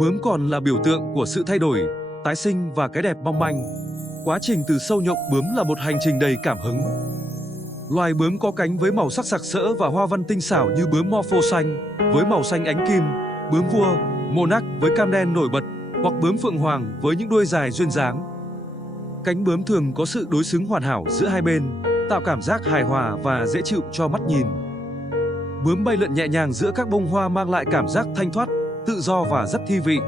Bướm còn là biểu tượng của sự thay đổi, tái sinh và cái đẹp mong manh. Quá trình từ sâu nhộng bướm là một hành trình đầy cảm hứng. Loài bướm có cánh với màu sắc sặc sỡ và hoa văn tinh xảo như bướm morpho xanh với màu xanh ánh kim, bướm vua, monarch với cam đen nổi bật, hoặc bướm phượng hoàng với những đuôi dài duyên dáng. Cánh bướm thường có sự đối xứng hoàn hảo giữa hai bên, tạo cảm giác hài hòa và dễ chịu cho mắt nhìn. Bướm bay lượn nhẹ nhàng giữa các bông hoa mang lại cảm giác thanh thoát, tự do và rất thi vị.